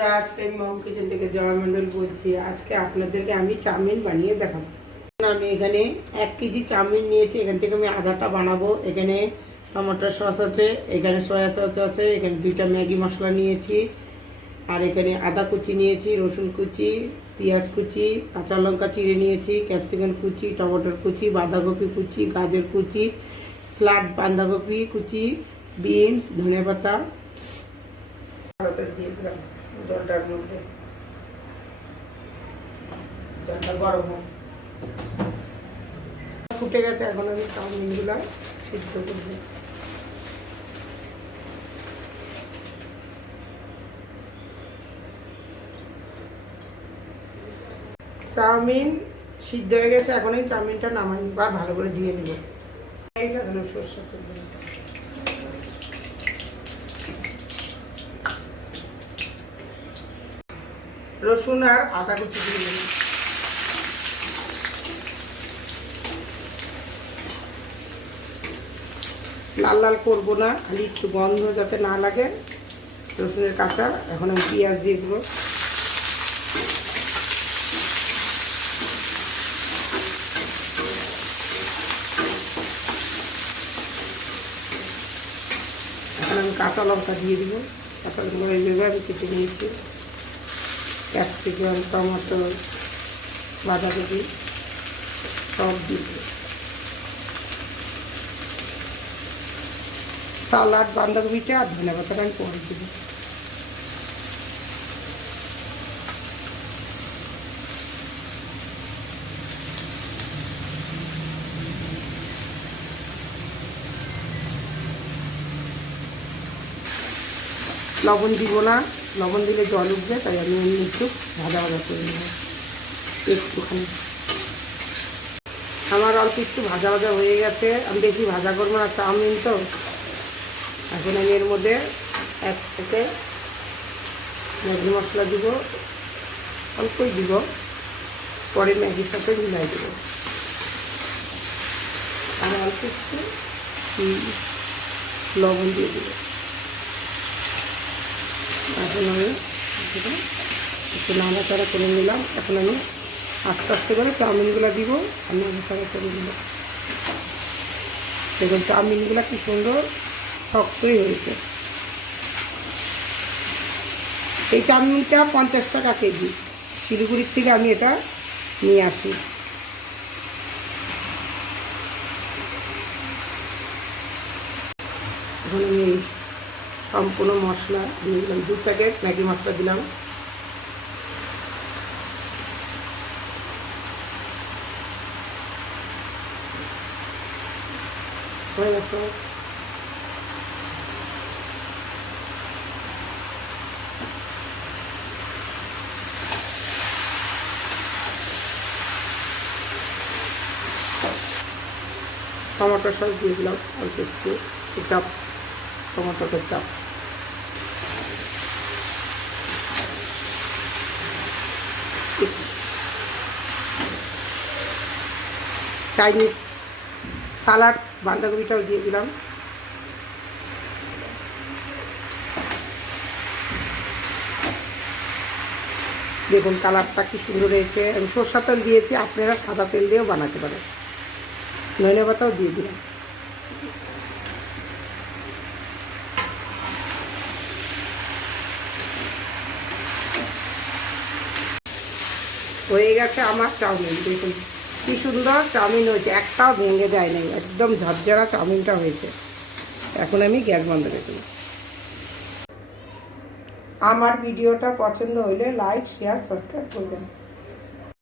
আজকে আমি মম কিচেন থেকে জয় মন্ডল বলছি। আজকে আপনাদেরকে আমি চাউমিন বানিয়ে দেখাবো। আমি এখানে 1 কেজি চাউমিন নিয়েছি, এখান থেকে আমি আধাটা বানাবো। এখানে টমেটো সস আছে, এখানে সয়া সস আছে, এখানে 2টা ম্যাগি মশলা নিয়েছি, আর এখানে আদা কুচি নিয়েছি, রসুন কুচি, পেঁয়াজ কুচি, কাঁচা লঙ্কা চিড়ে নিয়েছি, ক্যাপসিকাম কুচি, টমেটোর কুচি, বাঁধাকপি কুচি, গাজর কুচি, স্লাড বাঁধাকপি কুচি, বিনস, ধনেপাতা দিয়ে দিলাম জলটার মধ্যে। জলটা গরম হোক, ফুটে গেছে। এখন আমি চাউমিনগুলো সিদ্ধ করব। চাউমিন সিদ্ধ হয়ে গেছে, এখন এই চাউমিনটা নামাই বা ভালো করে দিয়ে নেব। এই এখন সরষের তেল দেব, রসুন আর আদা কুচি দিয়ে দেব। লাল লাল করবো না, খালি একটু গন্ধ যাতে না লাগে রসুনের কাঁচা। এখন আমি পেঁয়াজ দিয়ে দেবো। এখন আমি কাঁচা লঙ্কা দিয়ে দিব। কাঁচা লঙ্কা এইভাবে আমি কেটে নিয়েছি। ক্যাপসিকাম, টমেটো, বাঁধাকপি সব দিয়ে দেবো। সালাড বাঁধাকপিটা আর ধনেপাতাটা আমি পরে দেব। লবণ দিব না, লবণ দিলে জল উঠবে, তাই আমি এমনি একটু ভাজা ভাজা করে নেব একটুখানি। আমার অল্প একটু ভাজা ভাজা হয়ে গেছে, আমি বেশি ভাজা করবো না, চাউমিন তো। এখন আমি এর মধ্যে এক থেকে ম্যাগি মশলা দিব, অল্পই দিব, পরে ম্যাগির সাথে মিলাই দেবো। আর অল্প একটু লবণ দিয়ে দেবো। এখন আমি একটু নাড়াচাড়া করে নিলাম। এখন আমি আস্তে আস্তে করে চাউমিনগুলো দিব, আমি নাড়াচাড়া করে দিলাম। দেখুন চাউমিনগুলো কি সুন্দর শক্তই হয়েছে। এই চাউমিনটা 50 টাকা কেজি, শিলিগুড়ির থেকে আমি এটা নিয়ে আসি। এখন আমি সম্পূর্ণ মশলা দিয়ে দিলাম, 2 প্যাকেট ম্যাগি মশলা দিলাম। সয়া সস, টমেটো সস দিয়ে দিলাম অল্প একটু, ketchup, tomato ketchup. Chinese salad বাঁধাকপিটাও দিয়ে দিলাম। দেখুন কালারটা কি সুন্দর হয়েছে। আমি সরষের তেল দিয়েছি, আপনারা সাদা তেল দিয়েও বানাতে পারেন। ধনেপাতাও দিয়ে দিলাম। হয়ে গেছে আমার চাউমিন। দেখুন কি সুন্দর চাউমিন হয়েছে, একটাও ভেঙে যায় নাই, একদম ঝরঝরা চাউমিনটা হয়েছে। এখন আমি গ্যাস বন্ধ করে দেব। আমার ভিডিওটা পছন্দ হলে লাইক, শেয়ার, সাবস্ক্রাইব করবেন।